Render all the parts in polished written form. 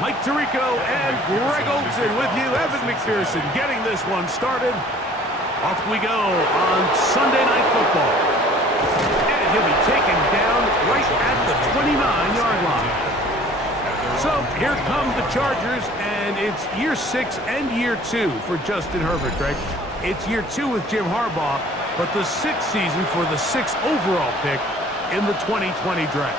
Mike Tirico and Greg Olson with you. Evan McPherson getting this one started. Off we go on Sunday Night Football. And he'll be taken down right at the 29-yard line. So here come the Chargers, and it's year 6 and year 2 for Justin Herbert, Greg. It's year 2 with Jim Harbaugh, but the 6th season for the 6th overall pick in the 2020 draft.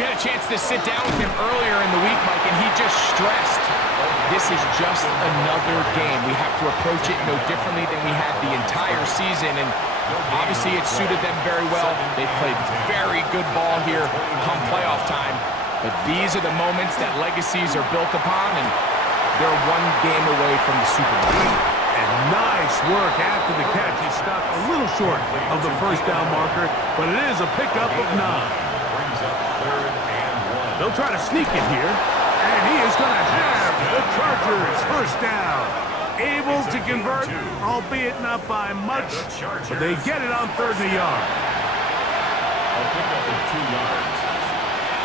We had a chance to sit down with him earlier in the week, Mike, and he just stressed, this is just another game. We have to approach it no differently than we had the entire season, and obviously it suited them very well. They've played very good ball here come playoff time, but these are the moments that legacies are built upon, and they're one game away from the Super Bowl. And nice work after the catch. He stopped a little short of the first down marker, but it is a pickup of 9. They'll try to sneak it here, and he is going to have the Chargers first down. Able to convert, albeit not by much, but they get it on 3rd and a yard. A pickup of 2 yards.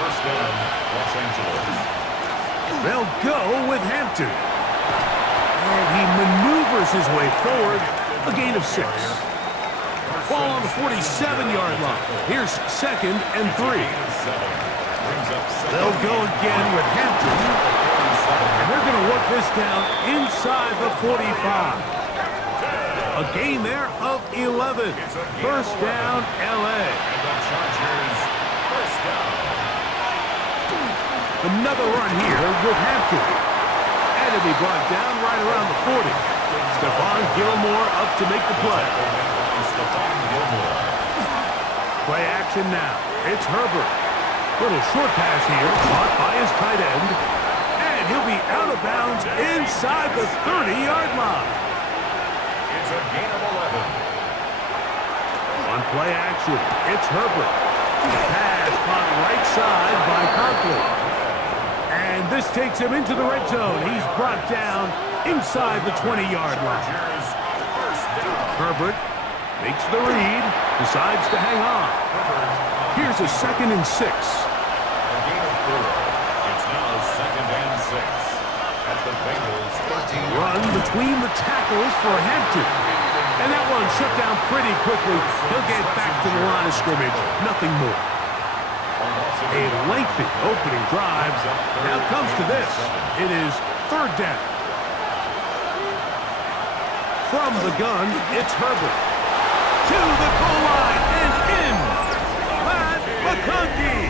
First down, Los Angeles. They'll go with Hampton. And he maneuvers his way forward, a gain of 6. Ball on the 47-yard line. Here's 2nd and 3. They'll go again with Hampton. And they're going to work this down inside the 45. A gain there of 11. First down, L.A. Another run here with Hampton. And it'll be brought down right around the 40. Stephon Gilmore up to make the play. Play action now. It's Herbert. Little short pass here, caught by his tight end. And he'll be out of bounds inside the 30-yard line. It's a gain of 11. On play action, it's Herbert. Pass caught right side by Conklin. And this takes him into the red zone. He's brought down inside the 20-yard line. Herbert makes the read, decides to hang on. Here's a 2nd and 6. It's now 2nd and 6 at the Bengals 13. Run between the tackles for Hampton. And that one shut down pretty quickly. He'll get back to the line of scrimmage. Nothing more. A lengthy opening drive. Now comes to this. It is 3rd down. From the gun, it's Herbert. To the goal line and in. Matt McConkey.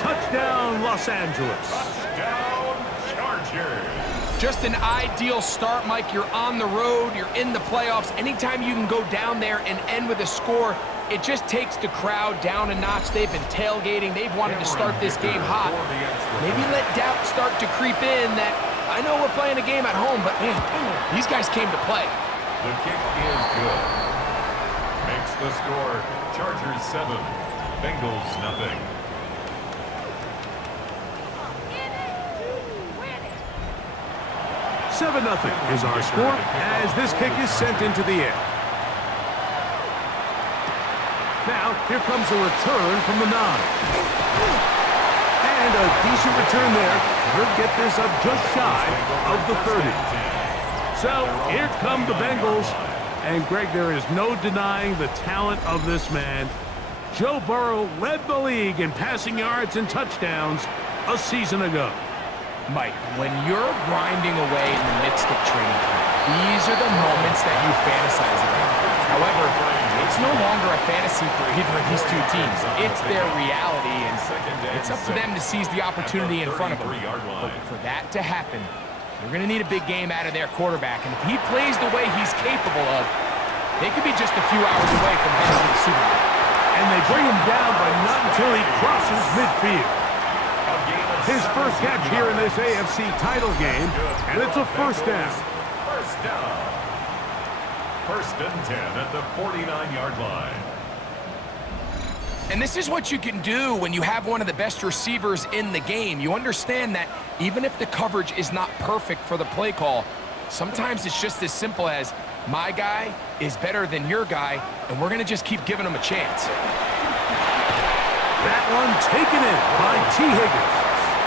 Touchdown, Los Angeles. Touchdown, Chargers. Just an ideal start, Mike. You're on the road. You're in the playoffs. Anytime you can go down there and end with a score, it just takes the crowd down a notch. They've been tailgating. They've wanted to start this game hot. Maybe let doubt start to creep in that, I know we're playing a game at home, but man, these guys came to play. The kick is good. Makes the score Chargers 7, Bengals nothing. 7-0 is our score as this kick is sent into the air. Now, here comes a return from the 9. And a decent return there. He'll get this up just shy of the 30. So, here come the Bengals. And, Greg, there is no denying the talent of this man. Joe Burrow led the league in passing yards and touchdowns a season ago. Mike, when you're grinding away in the midst of training camp, these are the moments that you fantasize about. However, it's no longer a fantasy for either of these two teams. It's their reality, and it's up to them to seize the opportunity in front of them. But for that to happen, you're going to need a big game out of their quarterback, and if he plays the way he's capable of, they could be just a few hours away from heading to the Super Bowl. And they bring him down, but not until he crosses midfield. His first catch here in this AFC title game, and it's a first down. First down. 1st and 10 at the 49-yard line. And this is what you can do when you have one of the best receivers in the game. You understand that even if the coverage is not perfect for the play call, sometimes it's just as simple as, my guy is better than your guy, and we're going to just keep giving him a chance. That one taken in by T. Higgins.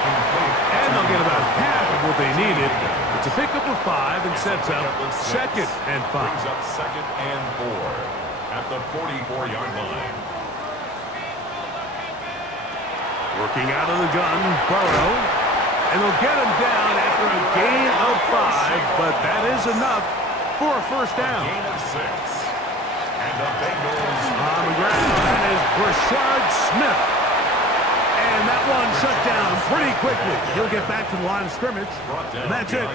And they'll get about half they needed. It's a pickup of 5 and sets up 2nd and 5. Brings up 2nd and 4 at the 44-yard line. Working out of the gun, Burrow. And they'll get him down after a gain of 5, but that is enough for a first down. Gain of 6. And the Bengals on the ground, that is Brashard Smith. And that one shut down pretty quickly. He'll get back to the line of scrimmage, and that's it.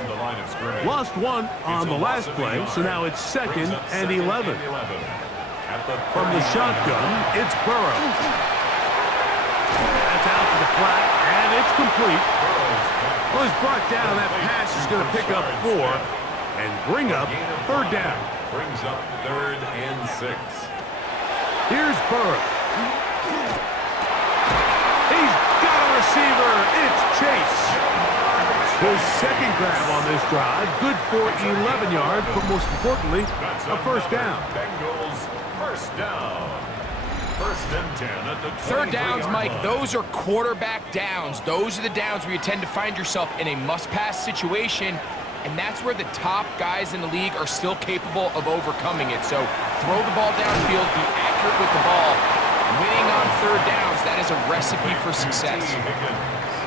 Lost 1 on the last play, so now it's 2nd and 11. From the shotgun, it's Burrow. That's out to the flat, and it's complete. Well, he's brought down. That pass is going to pick up 4 and bring up 3rd down. Brings up 3rd and 6. Here's Burrow. He's got a receiver. It's Chase. His 2nd grab on this drive. Good for 11 yards, but most importantly, a first down. Bengals first down. 1st and 10 at the 3rd downs, Mike, those are quarterback downs. Those are the downs where you tend to find yourself in a must-pass situation, and that's where the top guys in the league are still capable of overcoming it. So throw the ball downfield, be accurate with the ball. Winning on 3rd downs, that is a recipe for success. Higgins.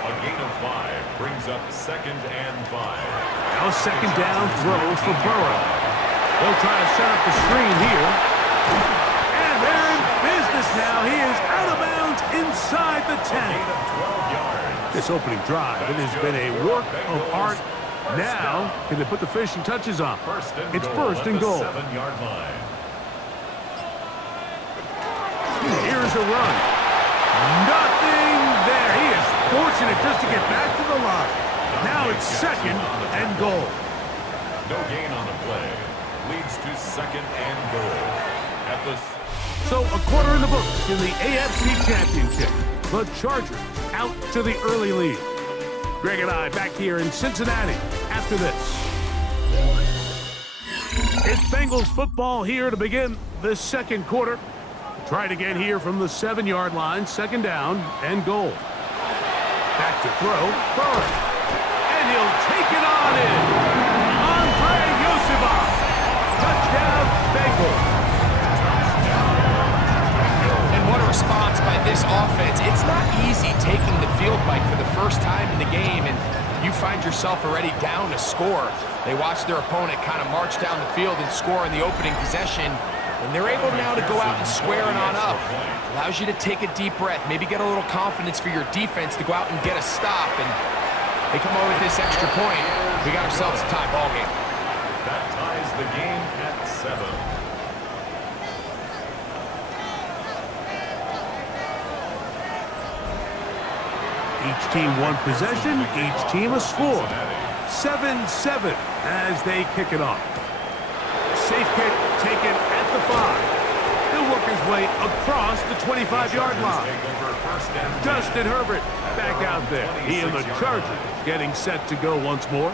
A gain of 5 brings up 2nd and 5. Now 2nd down throw for Burrow. They'll try to set up the screen here. And they're in business now. He is out of bounds inside the 10. Gain of 12 yards. This opening drive, it has been a work of art. Now, can they put the finishing touches on? It's 1st and goal. 7-yard line. Here's a run. Nothing there. He is fortunate just to get back to the line. Now it's 2nd and goal. No gain on the play. Leads to 2nd and goal. At the So a quarter in the books in the AFC Championship. The Chargers out to the early lead. Greg and I back here in Cincinnati after this. It's Bengals football here to begin the 2nd quarter. Try to get here from the 7-yard line, 2nd down and goal. Back to throw, Burrow. And he'll take it on in. Iosivas. Touchdown, Bengals. And what a response by this offense. It's not easy taking the field, Mike, for the first time in the game, and you find yourself already down a score. They watch their opponent kind of march down the field and score in the opening possession, and they're able now to go out and square it on up. Allows you to take a deep breath, maybe get a little confidence for your defense to go out and get a stop, and they come over with this extra point. We got ourselves a tie ball game. That ties the game at 7. Each team one possession, each team a score. 7-7 as they kick it off. Safe kick taken at the 5. He'll work his way across the 25-yard line. Justin Herbert back out there. He and the Chargers getting set to go once more.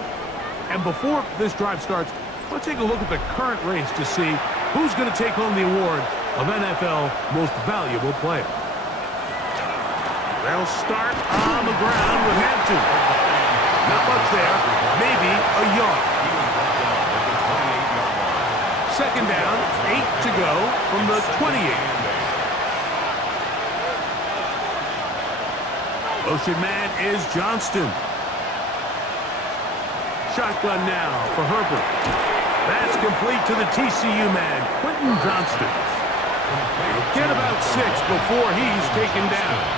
And before this drive starts, let's take a look at the current race to see who's going to take home the award of NFL Most Valuable Player. They'll start on the ground with Hampton. Not much there, maybe a yard. 2nd down, 8 to go from the 28. Motion man is Johnston. Shotgun now for Herbert. That's complete to the TCU man, Quentin Johnston. He'll get about 6 before he's taken down.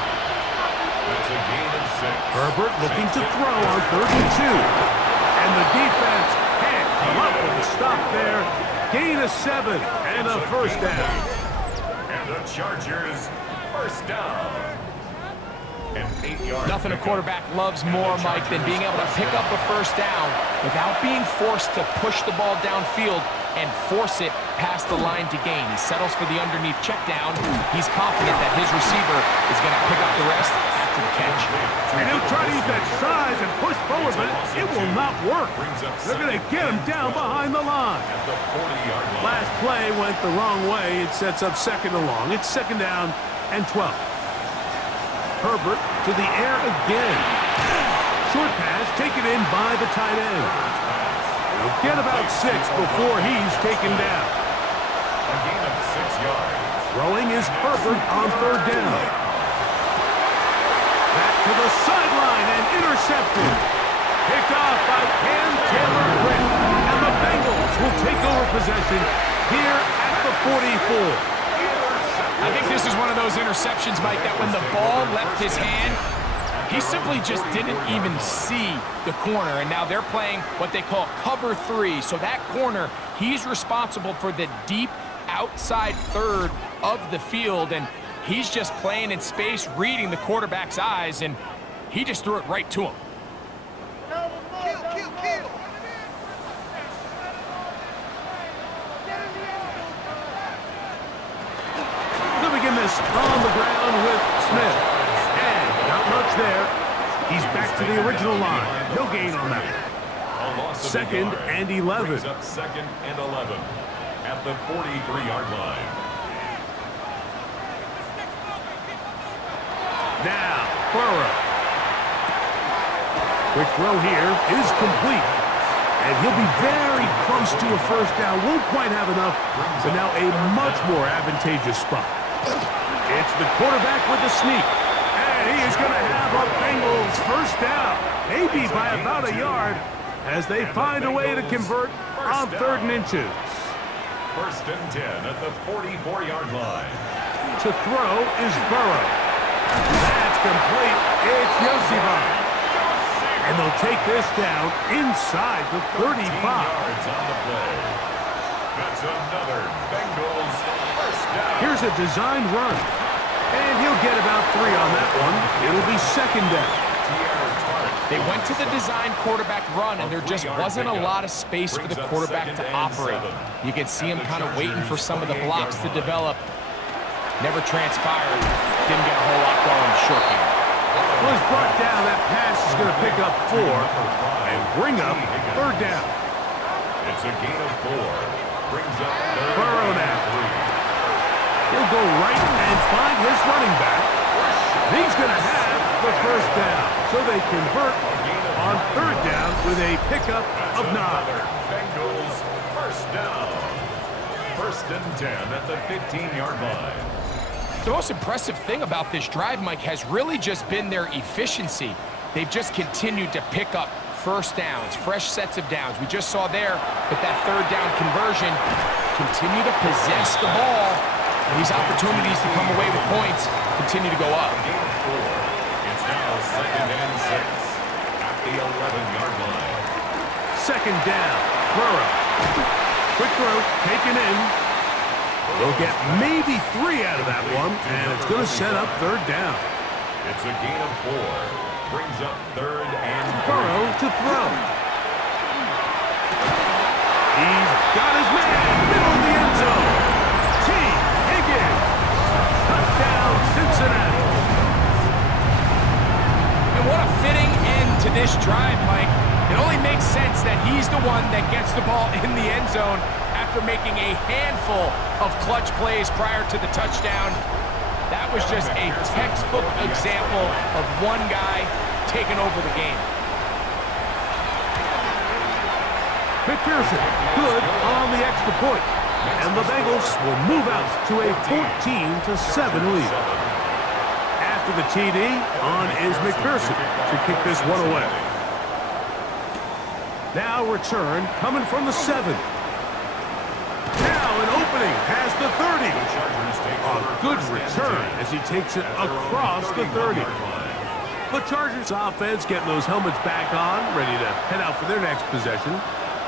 That's a gain of 6. Herbert looking to throw on 3rd and 2. And the defense can't come up with a stop there. Gain of 7 and a first down. And the Chargers first down. And 8 yards. Nothing a quarterback loves more, Mike, than being able to pick up a first down without being forced to push the ball downfield and force it past the line to gain. He settles for the underneath check down. He's confident that his receiver is going to pick up the rest after the catch. And he'll try to use that size and push forward, but it will not work. They're going to get him down behind the line. At the 40-yard line. Last play went the wrong way. It sets up 2nd and long. It's 2nd down and 12. Herbert to the air again. Short pass taken taken in by the tight end. He'll get about 6 before he's taken down. A gain of 6 yards. Throwing is Herbert on 3rd down. Back to the sideline and intercepted. Picked off by Cam Taylor-Britt. And the Bengals will take over possession here at the 44. I think this is one of those interceptions, Mike, that when the ball left his hand, he simply just didn't even see the corner. And now they're playing what they call cover 3. So that corner, he's responsible for the deep outside third of the field. And he's just playing in space, reading the quarterback's eyes, and he just threw it right to him. This on the ground with Smith. And not much there. He's back to the original line. No gain on that. Second and 11. Brings up 2nd and 11 at the 43-yard line. Now, Burrow. Quick throw here is complete. And he'll be very close to a first down. Won't quite have enough, but now a much more advantageous spot. It's the quarterback with the sneak. And he is going to have a Bengals first down. Maybe by about a yard as they find a way to convert on 3rd and inches. 1st and 10 at the 44-yard line. To throw is Burrow. That's complete. It's Iosivas. And they'll take this down inside the 35. 13 yards on the play. That's another Bengals first down. Here's a designed run. And he'll get about 3 on that one. It'll be 2nd down. They went to the design quarterback run, and there just wasn't a lot of space for the quarterback to operate. You can see him kind of waiting for some of the blocks to develop. Never transpired. Didn't get a whole lot going short game. Was brought down. That pass is going to pick up 4 and bring up 3rd down. It's a gain of 4. Brings up 3rd. Burrow now. He'll go right and find his running back. He's going to have the first down. So they convert on 3rd down with a pickup of 9. Bengals first down. 1st and 10 at the 15-yard line. The most impressive thing about this drive, Mike, has really just been their efficiency. They've just continued to pick up first downs, fresh sets of downs. We just saw there, but that 3rd down conversion, continue to possess the ball. These opportunities to come away with points continue to go up. It's now 2nd and 6 at the 11-yard line. 2nd down. Burrow. Quick throw, taken in. They'll get maybe 3 out of that one, and it's going to set up 3rd down. It's a gain of 4. Brings up 3rd and 3. Burrow to throw. He's got his man, middle of the end zone. Higgins. Touchdown, Cincinnati. And what a fitting end to this drive, Mike. It only makes sense that he's the one that gets the ball in the end zone after making a handful of clutch plays prior to the touchdown. That was just a textbook example of one guy taking over the game. McPherson, good on the extra point. And the Bengals will move out to a 14-7 lead. After the TD, on is McPherson to kick this one away. Now return coming from the 7. Now an opening past the 30. A good return as he takes it across the 30. The Chargers offense getting those helmets back on, ready to head out for their next possession.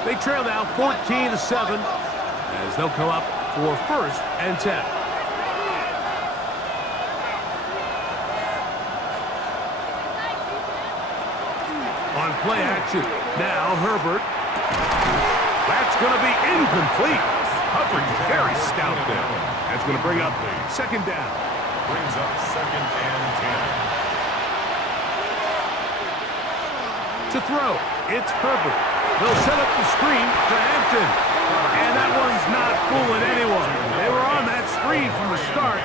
They trail now 14-7 as they'll come up for 1st and 10. On play action, now Herbert. That's going to be incomplete. Coverage very stout there. That's going to bring up 2nd down. Brings up 2nd and 10. To throw, it's Herbert. They'll set up the screen to Hampton. And that one's not fooling anyone. They were on that screen from the start,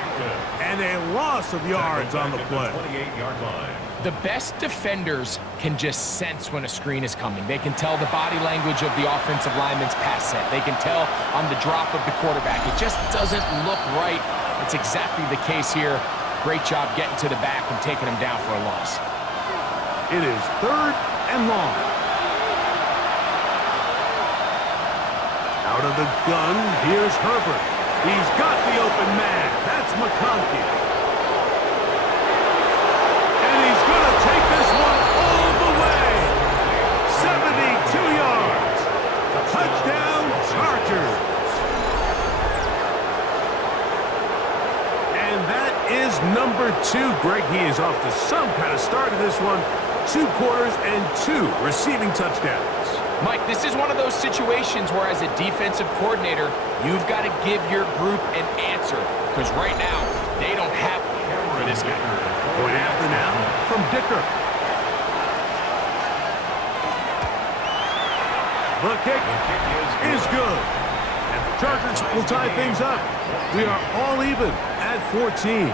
and a loss of yards on the play. 28-yard line. The best defenders can just sense when a screen is coming. They can tell the body language of the offensive lineman's pass set. They can tell on the drop of the quarterback. It just doesn't look right. It's exactly the case here. Great job getting to the back and taking him down for a loss. It is 3rd and long. Out of the gun, here's Herbert. He's got the open man. That's McConkey. And he's going to take this one all the way. 72 yards. Touchdown, Chargers. And that is number 2. Greg, he is off to some kind of start in this one. 2 quarters and 2 receiving touchdowns. Mike, this is one of those situations where as a defensive coordinator, you've got to give your group an answer. Because right now, they don't have one for this guy. Point after now from Dicker. The kick is good. And the Chargers will tie things up. We are all even at 14.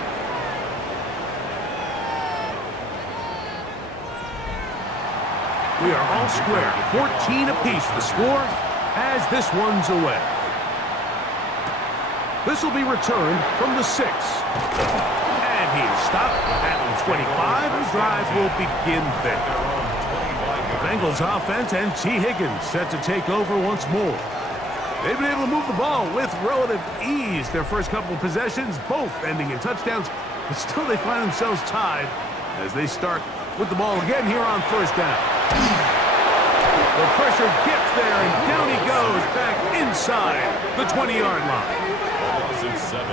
We are all square. 14 apiece the score as this one's away. This will be returned from the 6. And he is stopped at the 25. The drive will begin there. The Bengals offense and T. Higgins set to take over once more. They've been able to move the ball with relative ease. Their first couple of possessions, both ending in touchdowns, but still they find themselves tied as they start with the ball again here on 1st down. The pressure gets there, and down he goes back inside the 20-yard line.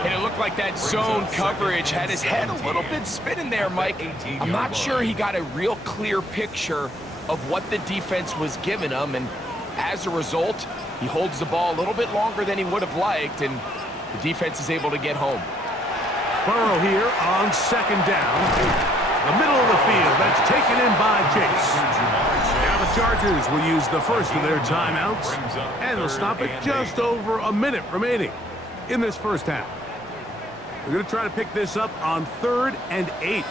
And it looked like that zone coverage had his head a little bit spinning there, Mike. I'm not sure he got a real clear picture of what the defense was giving him, and as a result, he holds the ball a little bit longer than he would have liked, and the defense is able to get home. Burrow here on 2nd down. The middle of the field, that's taken in by Chase. Now the Chargers will use the first of their timeouts, and they'll stop it just over a minute remaining in this first half. We're going to try to pick this up on 3rd and 8.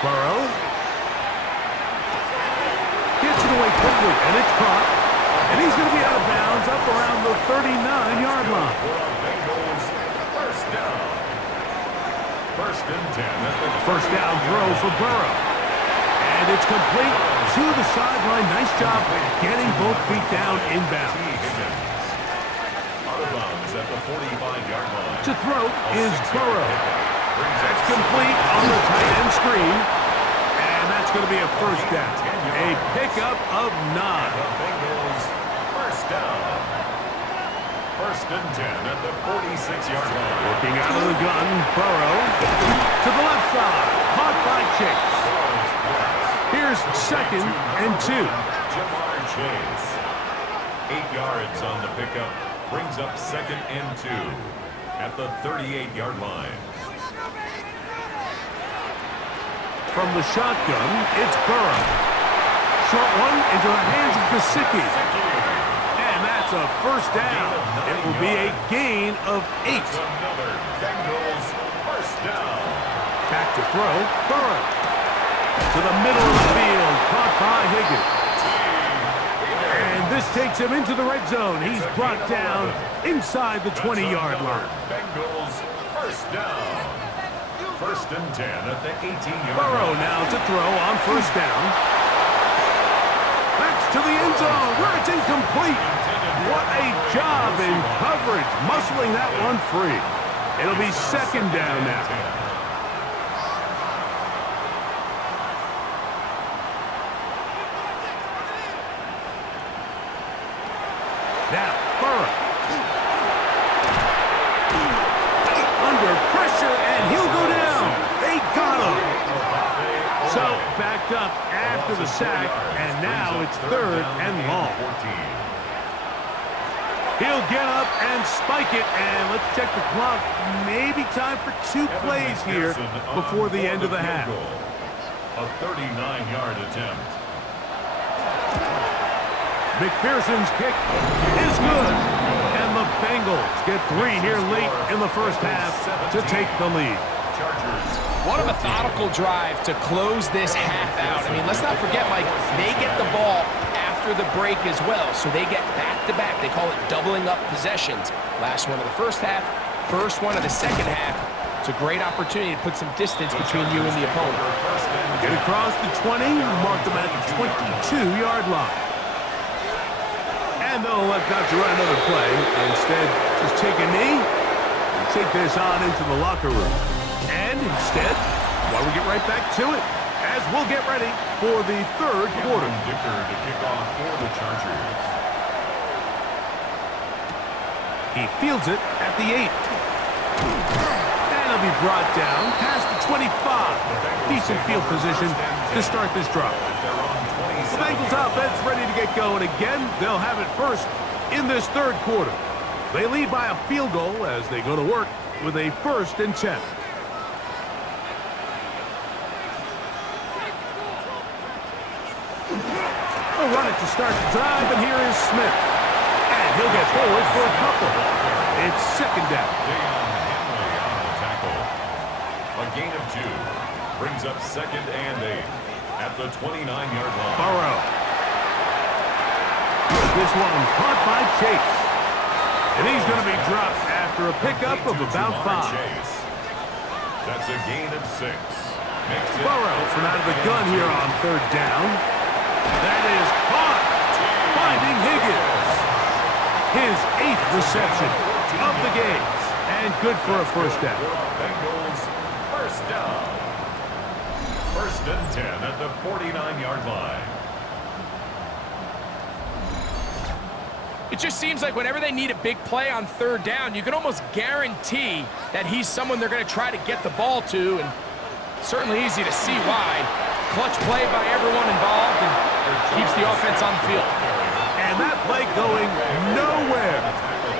Burrow gets it away quickly, and it's caught. And he's going to be out of bounds up around the 39-yard line. First down throw for Burrow. And it's complete to the sideline. Nice job getting both feet down inbounds. To throw is Burrow. That's complete on the tight end screen. And that's going to be a 1st down. A pickup of 9. First down. 1st and 10 at the 46-yard line. Working out of the gun, Burrow to the left side, caught by Chase. Here's 2nd and 2. Shamar Chase. 8 yards on the pickup, brings up 2nd and 2 at the 38-yard line. From the shotgun, it's Burrow. Short one into the hands of Gesicki. And that's a 1st down. It will be a gain of 8. Another Bengals 1st down. Back to throw, Burrow. To the middle of the field, caught by Higgins. And this takes him into the red zone. He's brought down inside the 20-yard line. Bengals 1st down. 1st and 10 at the 18-yard line. Burrow now to throw on 1st down. That's to the end zone where it's incomplete. What a job in coverage, muscling that one free. It'll be 2nd down now. Now, Burrow. Under pressure, and he'll go down. They got him. So, backed up after the sack, and now it's 3rd and long. He'll get up and spike it, and let's check the clock. Maybe time for 2 plays here before the end of the half. A 39-yard attempt. McPherson's kick is good, and And the Bengals get 3 here late in the first half to take the lead. What a methodical drive to close this half out. I mean, let's not forget, Mike, they get the ball after the break as well, so they get back-to-back. They call it doubling up possessions. Last one of the first half, first one of the second half. It's a great opportunity to put some distance between you and the opponent. Get across the 20, mark them at the 22-yard line. And they'll elect not to run another play. Instead, just take a knee and take this on into the locker room. And instead, why don't we get right back to it as we'll get ready for the third quarter. Dicker to kick off for the Chargers. He fields it at the 8. And he'll be brought down past the 25. Decent field position to start this drive. The Bengals offense ready to get going again. They'll have it first in this third quarter. They lead by a field goal as they go to work with a 1st and 10. They'll run it to start the drive, and here is Smith. And he'll get forward for a couple. It's 2nd down. A gain of 2 brings up 2nd and 8 at the 29-yard line. Burrow. This one caught by Chase. And he's going to be dropped after a pickup of about 5. That's a gain of 6. Burrow from out of the gun here on 3rd down. That is caught. Finding Higgins. His 8th reception of the game. And good for a 1st down. Bengals first down. 1st and 10 at the 49-yard line. It just seems like whenever they need a big play on 3rd down, you can almost guarantee that he's someone they're going to try to get the ball to, and certainly easy to see why. Clutch play by everyone involved and keeps the offense on the field. And that play going nowhere.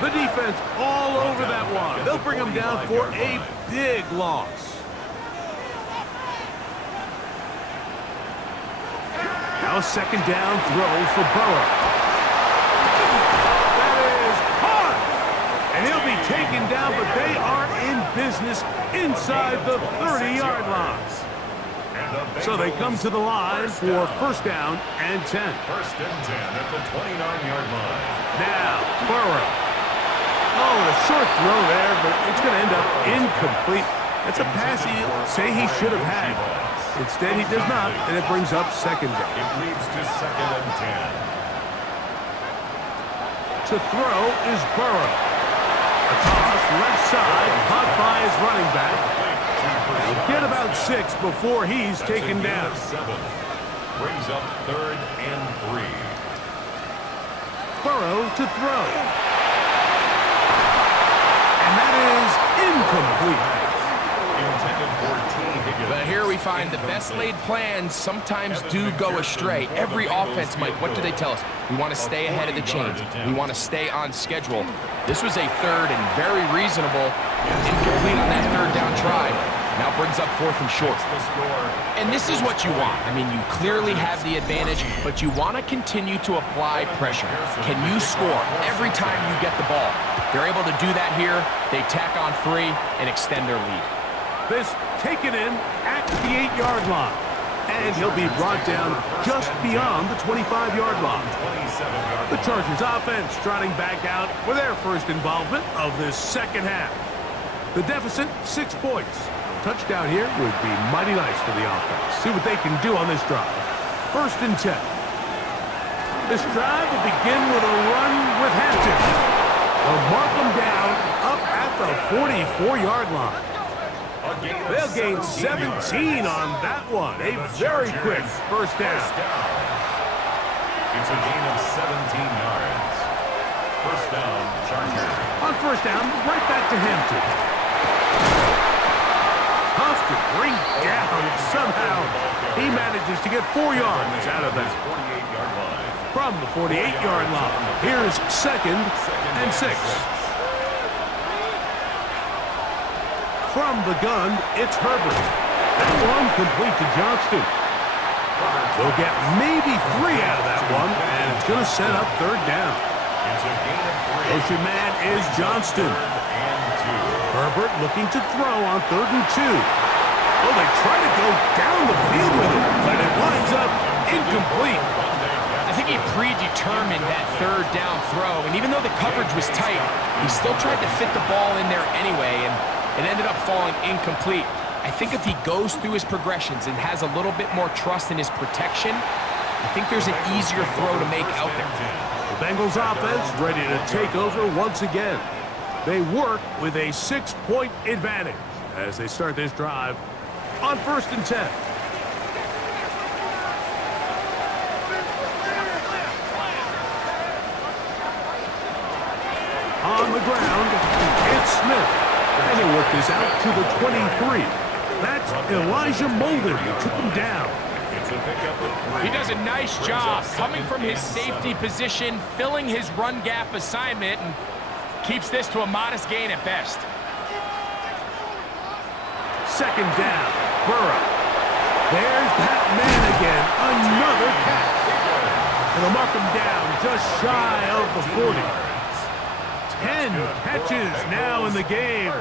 The defense all over that one. They'll bring him down for a big loss. Now 2nd down throw for Burrow. That is caught. And he'll be taken down, but they are in business inside the 30-yard line. So they come to the line for 1st down and 10. 1st and 10 at the 29-yard line. Now, Burrow. Oh, a short throw there, but it's going to end up incomplete. That's a pass he'll say he should have had. Instead, he does not, and it brings up 2nd down. It leads to 2nd and 10. To throw is Burrow. A toss left side, caught by his running back. He'll get about 6 before he's taken down. 7. Brings up 3rd and 3. Burrow to throw. And that is incomplete. Intended for T. Higgins. But here we find the best laid plans sometimes do go astray. Every offense, Mike, what do they tell us? We want to stay ahead of the chains. We want to stay on schedule. This was a 3rd and very reasonable. Incomplete on that 3rd down try. Now brings up 4th and short. And this is what you want. I mean, you clearly have the advantage, but you want to continue to apply pressure. Can you score every time you get the ball? They're able to do that here. They tack on 3 and extend their lead. This taken in at the 8-yard line. And he'll be brought down just beyond the 25-yard line. The Chargers offense trotting back out for their first involvement of this 2nd half. The deficit, 6 points. Touchdown here would be mighty nice for the offense. See what they can do on this drive. 1st and 10. This drive will begin with a run with Hampton. They'll mark them down up at the 44-yard line. They'll gain 17 on that one. A very quick 1st down. It's a gain of 17 yards. 1st down, Chargers. On 1st down, right back to Hampton. Tough to bring down, and somehow he manages to get 4 yards out of that. From the 48-yard line, here's 2nd and 6. From the gun, it's Herbert. That one complete to Johnston. They'll get maybe 3 out of that one, and it's going to set up 3rd down. It's a gain of 3. Motion man is Johnston. Herbert looking to throw on 3rd and 2. Oh, they try to go down the field with it, but it winds up incomplete. I think he predetermined that 3rd down throw, and even though the coverage was tight, he still tried to fit the ball in there anyway, and it ended up falling incomplete. I think if he goes through his progressions and has a little bit more trust in his protection, I think there's an easier throw to make out there. The Bengals offense ready to take over once again. They work with a 6-point advantage as they start this drive on 1st and 10. On the ground, it's Smith. And they work this out to the 23. That's Elijah Molden who took him down. He does a nice job coming from his safety position, filling his run gap assignment, and keeps this to a modest gain at best. 2nd down, Burrow. There's that man again, another catch. And they'll mark him down just shy of the 40. 10 catches now in the game.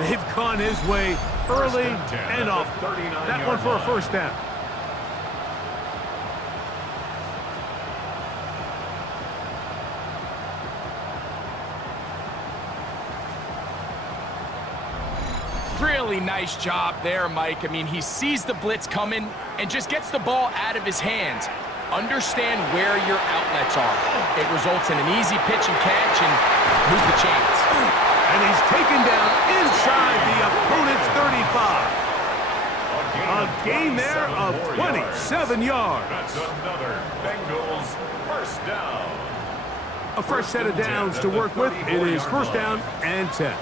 They've gone his way early and often. That one for a 1st down. Really nice job there, Mike. I mean, he sees the blitz coming and just gets the ball out of his hands. Understand where your outlets are. It results in an easy pitch and catch and move the chains. And he's taken down inside the opponent's 35. A gain there of 27 yards. That's another Bengals 1st down. A fresh set of downs to work with. It is 1st down and 10.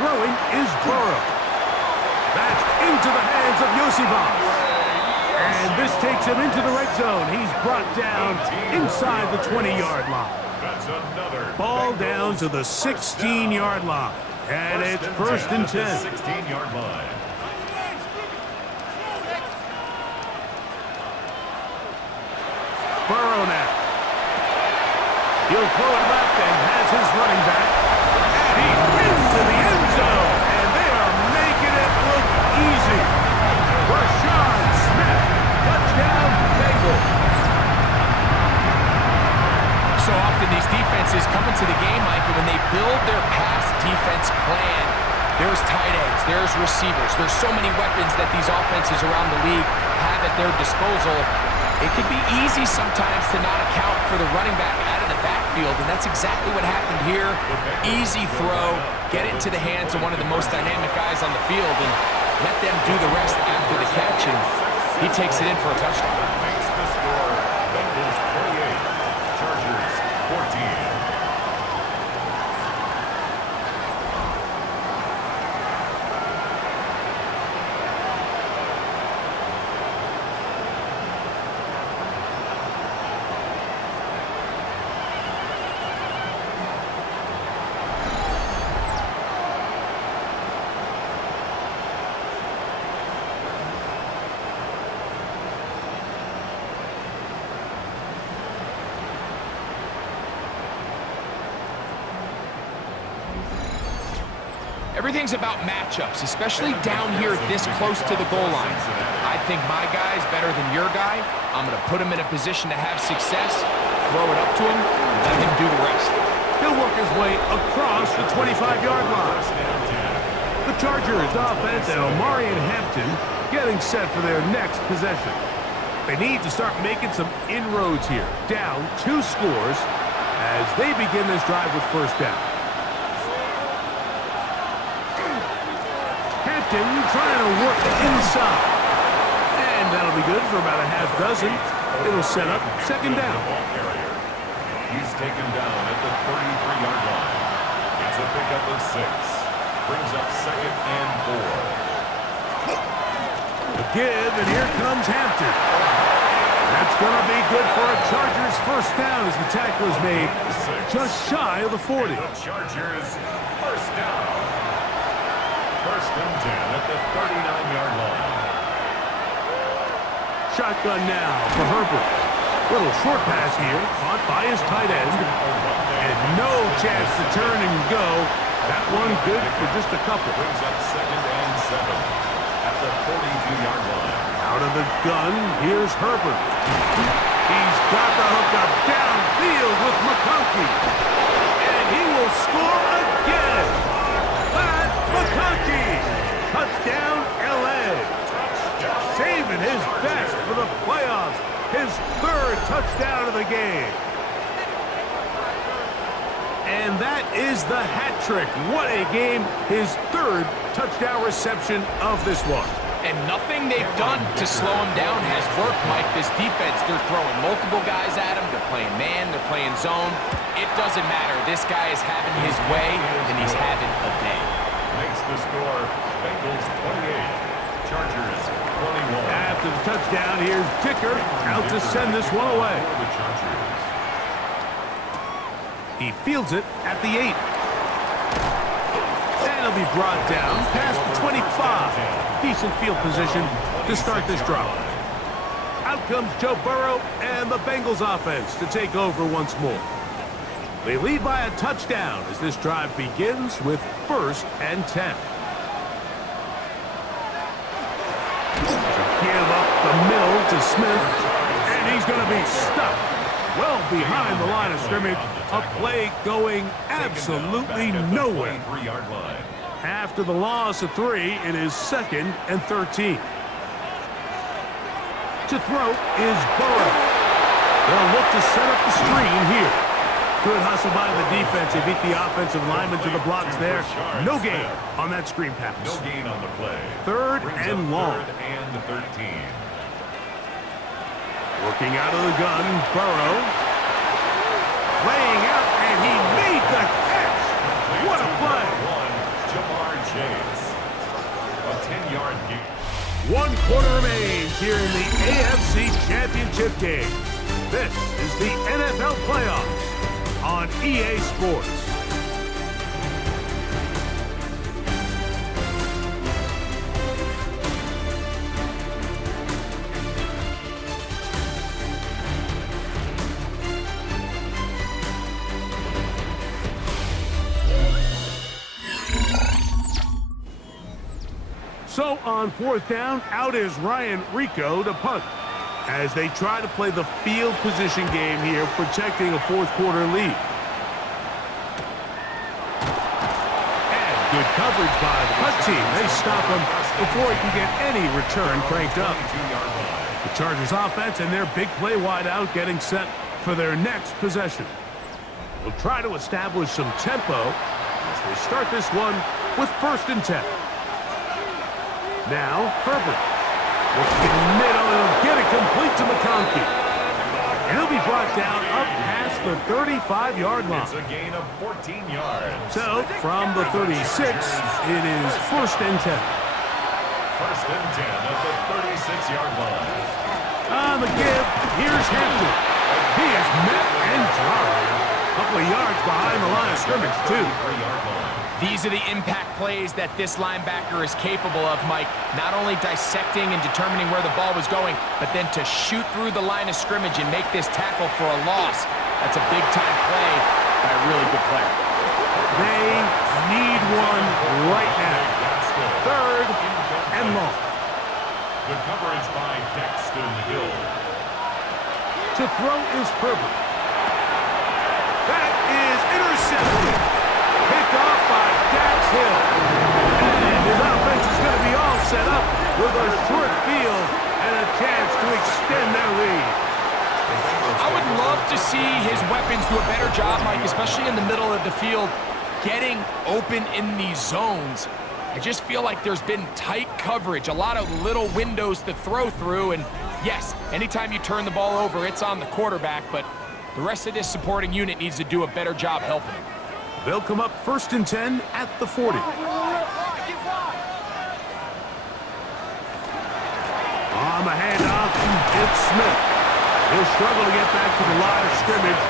Throwing is Burrow. That's into the hands of Iosivas. And this takes him into the red zone. He's brought down inside the 20-yard line. That's another Ball down to the 16-yard line. And it's 1st and 10. 16-yard line. Burrow now. He'll throw it left and has his running back. And he's into the end zone. And they are making it look easy. Rashad Smith. Touchdown, Bengals. So often these defenses come into the game, Mike, and when they build their pass defense plan, there's tight ends, there's receivers, there's so many weapons that these offenses around the league have at their disposal. It can be easy sometimes to not account for the running back out of the backfield, and that's exactly what happened here. Easy throw, get it into the hands of one of the most dynamic guys on the field, and let them do the rest after the catch, and he takes it in for a touchdown. Makes the score Bengals 28, Chargers 14. Everything's about matchups, especially down here this close to the goal line. I think my guy's better than your guy. I'm going to put him in a position to have success, throw it up to him, and let him do the rest. He'll work his way across the 25-yard line. The Chargers offense and Amarius Mims getting set for their next possession. They need to start making some inroads here. Down 2 scores as they begin this drive with 1st down. Trying to work inside. And that'll be good for about a half dozen. It'll set up 2nd down. He's taken down at the 33-yard line. It's a pickup of 6. Brings up 2nd and 4. The give, and here comes Hampton. That's going to be good for a Chargers 1st down as the tackle is made just shy of the 40. The Chargers 1st down. 1st and 10 at the 39-yard line. Shotgun now for Herbert. Little short pass here, caught by his tight end. And no chance to turn and go. That one good for just a couple. Brings up 2nd and 7 at the 42-yard line. Out of the gun, here's Herbert. He's got the hookup downfield with McConkey. And he will score again. Pat McConkey. Touchdown, L.A. Saving his best for the playoffs. His 3rd touchdown of the game. And that is the hat trick. What a game. His 3rd touchdown reception of this one. And nothing they've done to slow him down has worked, Mike. This defense, they're throwing multiple guys at him. They're playing man, they're playing zone. It doesn't matter. This guy is having his way, and he's having a day. Makes the score Bengals 28, Chargers 21. After the touchdown, here's Dicker out to send this one away. For the Chargers. He fields it at the 8. And he'll be brought down past the 25. Decent field position to start this drive. Out comes Joe Burrow and the Bengals offense to take over once more. They lead by a touchdown as this drive begins with 1st and 10. Give up the middle to Smith, and he's going to be stuck well behind the line of scrimmage. A play going absolutely nowhere. 23-yard line. After the loss of 3, it is 2nd and 13. To throw is Burrow. They'll look to set up the screen here. Good hustle by the defense. They beat the offensive lineman to the blocks there. No gain on that screen pass. No gain on the play. 3rd and long. 3rd and 13. Working out of the gun, Burrow. Laying out, and he made the catch. What a play. Shamar Stewart. A 10-yard gain. 1 quarter remains here in the AFC Championship game. This is the NFL Playoffs on EA Sports. So on 4th down, out is Ryan Rico to punt as they try to play the field position game here, protecting a 4th quarter lead. And good coverage by the punt team. They stop him before he can get any return cranked up. The Chargers offense and their big play wide out getting set for their next possession. We'll try to establish some tempo as they start this one with 1st and 10. Now, Herbert. Looking middle, and he'll get it complete to McConkey. And he'll be brought down up past the 35-yard line. It's a gain of 14 yards. So, from the 36, it is 1st and 10. 1st and 10 at the 36-yard line. On the give, here's Hampton. He is met and dropped. A couple of yards behind the line of scrimmage, too. 3-yard line. These are the impact plays that this linebacker is capable of, Mike. Not only dissecting and determining where the ball was going, but then to shoot through the line of scrimmage and make this tackle for a loss. That's a big-time play by a really good player. They need one right now. 3rd and long. Good coverage by Daxton Hill. To throw is Herbert. That is intercepted. Picked off by Dax Hill. And his offense is going to be all set up with a short field and a chance to extend their lead. I would love to see his weapons do a better job, Mike, especially in the middle of the field, getting open in these zones. I just feel like there's been tight coverage, a lot of little windows to throw through, and yes, anytime you turn the ball over, it's on the quarterback, but the rest of this supporting unit needs to do a better job helping him. They'll come up 1st and 10 at the 40. On the handoff, it's Smith. He'll struggle to get back to the line of scrimmage.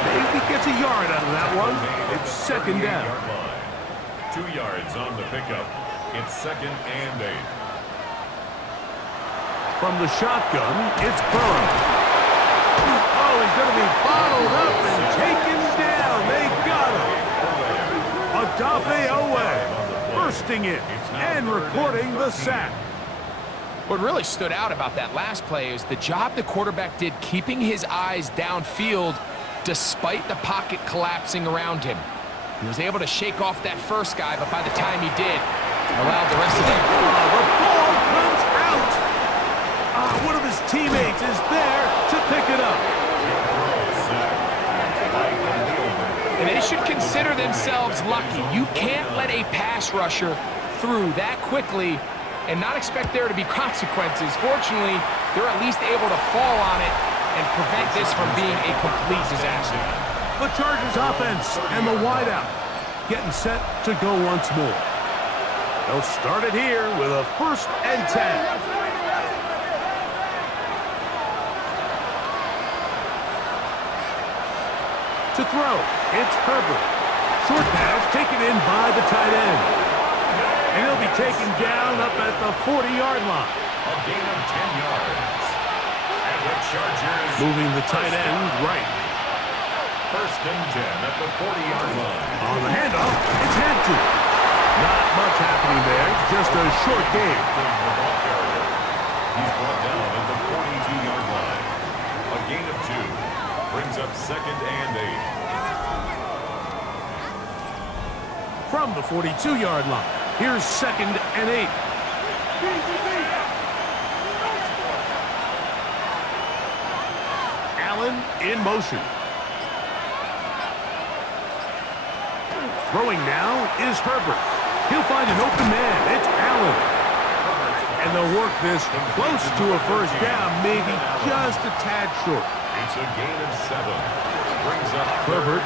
Maybe gets a yard out of that one. It's 2nd down. 2 yards on the pickup. It's 2nd and 8. From the shotgun, it's Burrow. Oh, he's going to be bottled up and taken down. They got him. Odafe Owe bursting in and recording the sack. What really stood out about that last play is the job the quarterback did keeping his eyes downfield despite the pocket collapsing around him. He was able to shake off that first guy, but by the time he did, allowed the rest of them. The ball comes out. One of his teammates is there to pick it up. And they should consider themselves lucky. You can't let a pass rusher through that quickly and not expect there to be consequences. Fortunately, they're at least able to fall on it and prevent this from being a complete disaster. The Chargers offense and the wideout getting set to go once more. They'll start it here with a 1st and 10. To throw, it's Herbert. Short pass taken in by the tight end. And he'll be taken down up at the 40-yard line. A gain of 10 yards. And the Chargers moving the tight end right. 1st and 10 at the 40-yard line. On the handoff, it's Hampton. Not much happening there, just a short game. He's brought down at the 42-yard line. A gain of 2 brings up 2nd and 8. From the 42-yard line, here's 2nd and 8. Allen in motion. Throwing now is Herbert. He'll find an open man. It's Allen. And they'll work this close to a 1st down, maybe just a tad short. It's a gain of 7. Brings up Herbert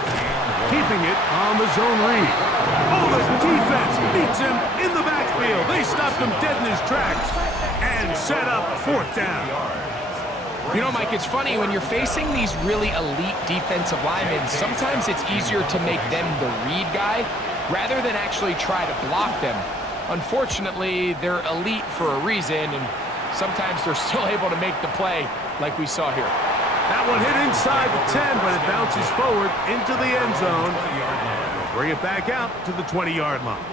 keeping it on the zone read. Oh, the defense beats him in the backfield. They stopped him dead in his tracks and set up 4th down. You know, Mike, it's funny, when you're facing these really elite defensive linemen, sometimes it's easier to make them the read guy rather than actually try to block them. Unfortunately, they're elite for a reason, and sometimes they're still able to make the play like we saw here. That one hit inside the 10, but it bounces forward into the end zone. They'll bring it back out to the 20-yard line.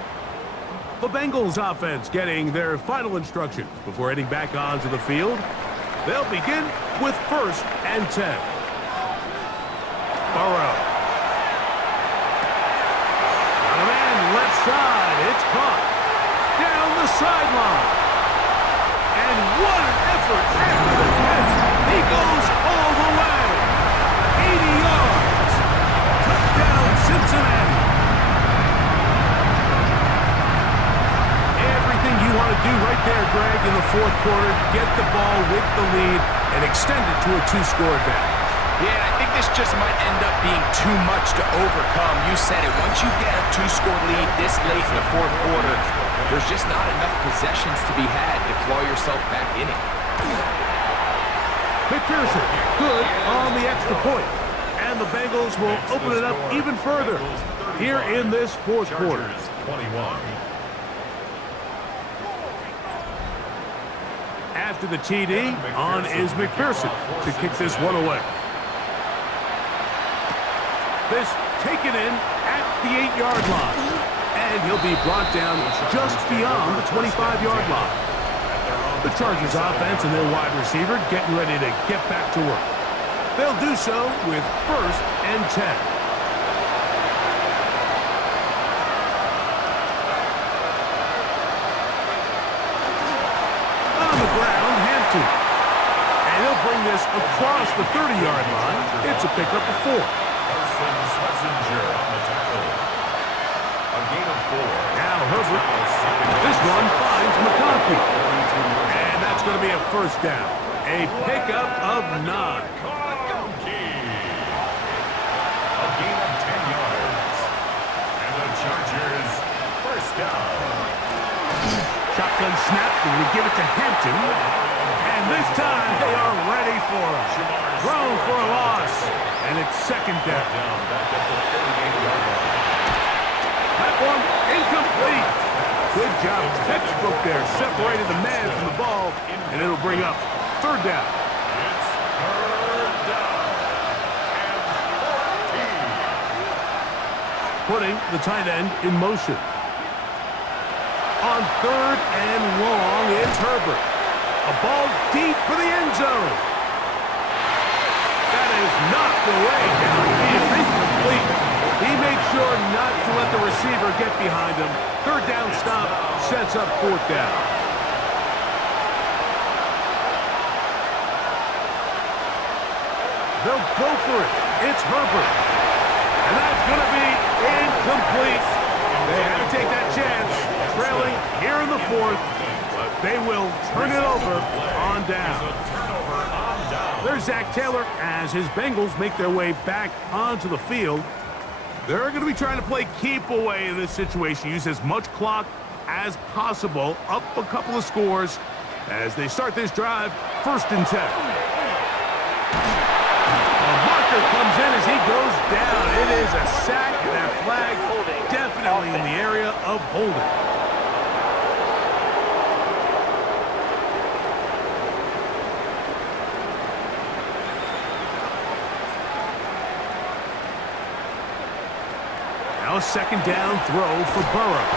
The Bengals offense getting their final instructions before heading back onto the field. They'll begin with 1st and 10. Burrow. Got a man left side. It's caught. Down the sideline. And what an effort after the catch. He goes all the way. 80 yards. Touchdown, Cincinnati. Everything you want to do right there, Greg, in the 4th quarter. Get the ball with the lead and extend it to a 2-score advantage. Yeah, I think this just might end up being too much to overcome. You said it. Once you get a 2-score lead this late in the 4th quarter, there's just not enough possessions to be had to claw yourself back in it. McPherson, good on the extra point. And the Bengals will open it up even further here in this 4th quarter. 21. After the TD, on is McPherson to kick this one away. This taken in at the 8-yard line. And he'll be brought down just beyond the 25-yard line. The Chargers offense and their wide receiver getting ready to get back to work. They'll do so with 1st and 10. On the ground, Hampton. And he'll bring this across the 30-yard line. It's a pickup of 4. Now Herbert. This one finds McConkey. And that's going to be a 1st down. A pickup of 9. A gain of 10 yards. And the Chargers 1st down. Shotgun snap. They're going to give it to Hampton. And this time they are ready for him. Thrown for a loss. And it's 2nd down. Back at the 38-yard line. That one incomplete. Good job. Textbook there. Separated the man from the ball. And it'll bring up 3rd down. It's 3rd down. putting the tight end in motion. On 3rd and long, it's Herbert. A ball deep for the end zone. That is knocked away downfield, incomplete. He made sure not to let the receiver get behind him. 3rd down stop sets up 4th down. They'll go for it. It's Herbert. And that's going to be incomplete. They had to take that chance, trailing here in the 4th, but they will turn it over on down. There's Zach Taylor as his Bengals make their way back onto the field. They're going to be trying to play keep away in this situation, use as much clock as possible, up a couple of scores as they start this drive, 1st and 10. Comes in as he goes down. It is a sack, and that flag definitely in the area of holding. Now a 2nd down throw for Burrow.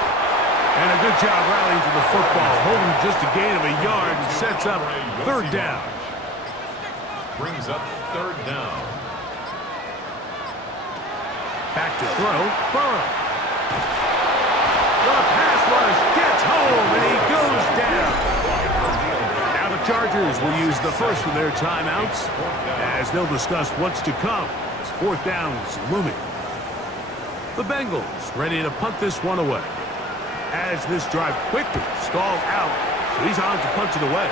And a good job rallying to the football, holding just a gain of a yard and sets up 3rd down. Brings up 3rd down. Back to throw, Burrow. The pass rush gets home, and he goes down. Now the Chargers will use the first of their timeouts as they'll discuss what's to come as 4th down is looming. The Bengals ready to punt this one away as this drive quickly stalled out, so he's on to punt it away.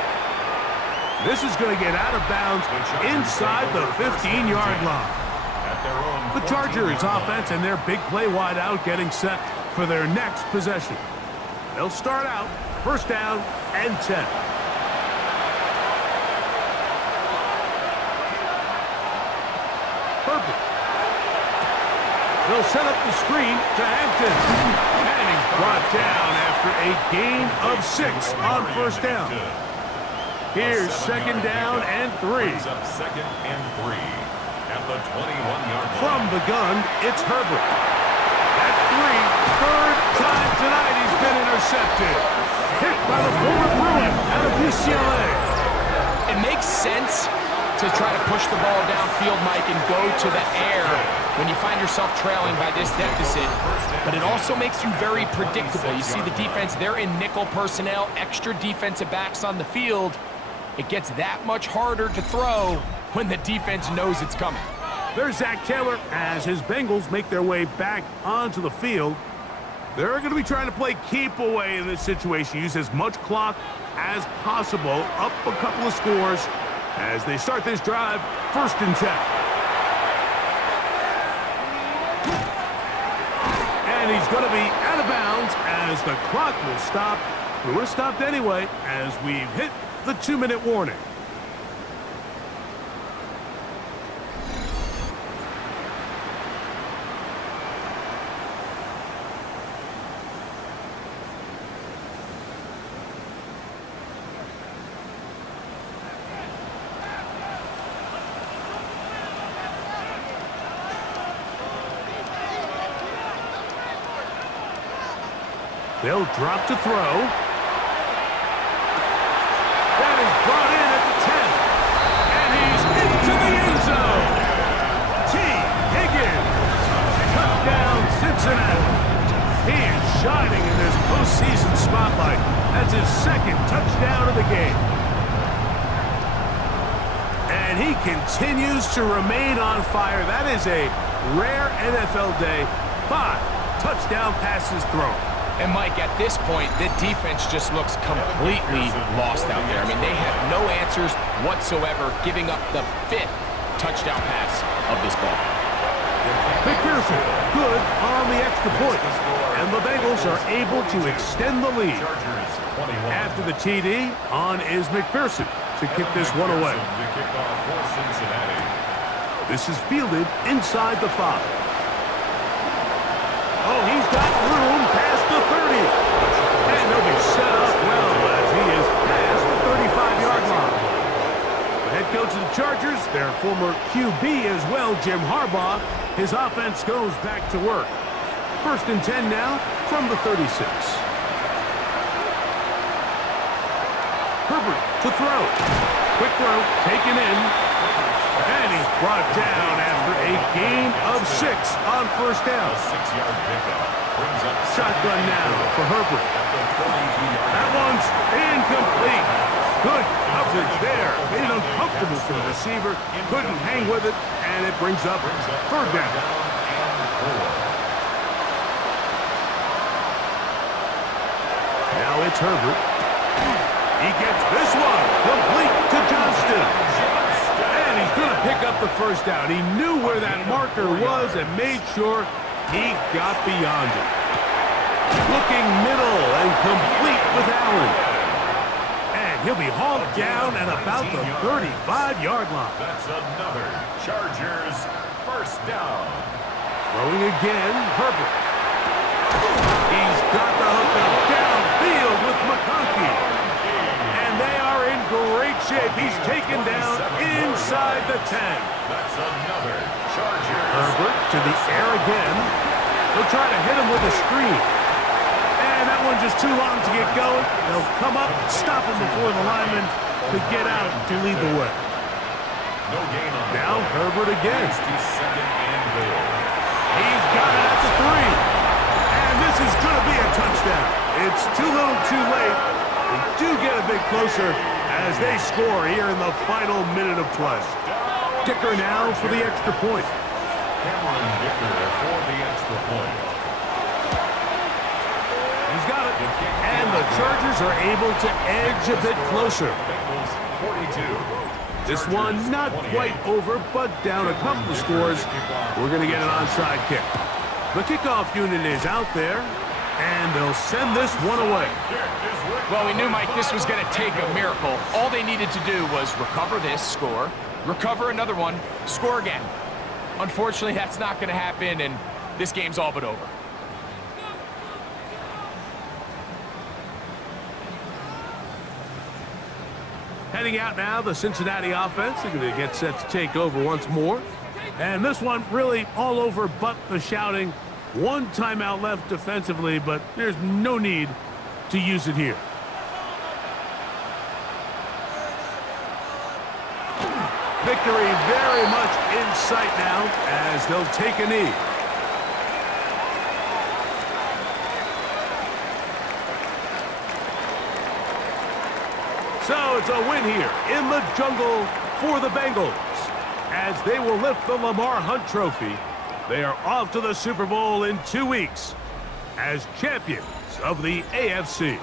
This is going to get out of bounds inside the 15-yard line. The Chargers offense and their big play wide out getting set for their next possession. They'll start out 1st down and 10. Herbert. They'll set up the screen to Hampton. And he's brought down after a gain of 6 on 1st down. Here's 2nd down and 3. Up 2nd and 3. At the 21-yard line. From the gun, it's Herbert. That's 3. 3rd time tonight he's been intercepted. Hit by the former Bruin out of UCLA. It makes sense to try to push the ball downfield, Mike, and go to the air when you find yourself trailing by this deficit. But it also makes you very predictable. You see the defense, they're in nickel personnel, extra defensive backs on the field. It gets that much harder to throw when the defense knows it's coming. There's Zach Taylor as his Bengals make their way back onto the field. They're going to be trying to play keep away in this situation, use as much clock as possible, up a couple of scores as they start this drive, 1st and 10. And he's going to be out of bounds as the clock will stop. We would have stopped anyway as we've hit the 2-minute warning. They'll drop to throw. That is brought in at the 10. And he's into the end zone. T. Higgins. Touchdown, Cincinnati. He is shining in this postseason spotlight. That's his 2nd touchdown of the game. And he continues to remain on fire. That is a rare NFL day. 5 touchdown passes thrown. And, Mike, at this point, the defense just looks completely lost out there. I mean, they have no answers whatsoever, giving up the 5th touchdown pass of this ball. McPherson, good on the extra point. And the Bengals are able to extend the lead. After the TD, on is McPherson to kick this one away. This is fielded inside the 5. Oh, he's got room past the 30. And he'll be set up well as he is past the 35-yard line. The head coach of the Chargers, their former QB as well, Jim Harbaugh, his offense goes back to work. First and 10 now from the 36. Herbert to throw. Quick throw, taken in. And he's brought down after a gain of 6 on first down. A 6-yard pickup brings up Shotgun now for Herbert. That one's incomplete. Good coverage there. Made it uncomfortable for the receiver. Couldn't hang with it, and it brings up third down. Now it's Herbert. He gets this one complete to Johnston. And he's going to pick up the first down. He knew where that marker was and made sure he got beyond it. Looking middle and complete with Allen. And he'll be hauled down at about the 35-yard line. That's another Chargers first down. Throwing again, Herbert. He's got the hookup downfield with McConkey. And they are in great shape. He's taken down inside the 10. That's another Chargers. Herbert to the air again. They'll try to hit him with a screen. And that one just too long to get going. They'll come up, stop him before the lineman could get out to lead the way. No gain on Now Herbert again. to second and goal. He's got it at the 3. And this is going to be a touchdown. It's too little too late. They do get a bit closer as they score here in the final minute of play. Dicker now for the extra point. Cameron Dicker for the extra point. He's got it. And the Chargers are able to edge a bit closer. Bengals 42. This one not quite over, but down a couple of scores. We're going to get an onside kick. The kickoff unit is out there, and they'll send this one away. Well, we knew, Mike, this was going to take a miracle. All they needed to do was recover this, score, recover another one, score again. Unfortunately, that's not going to happen, and this game's all but over. Heading out now, the Cincinnati offense. They're going to get set to take over once more. And this one really all over but the shouting. One timeout left defensively, but there's no need to use it here. Victory very much in sight now as they'll take a knee. So it's a win here in the jungle for the Bengals as they will lift the Lamar Hunt Trophy. They are off to the Super Bowl in 2 weeks as champions of the AFC.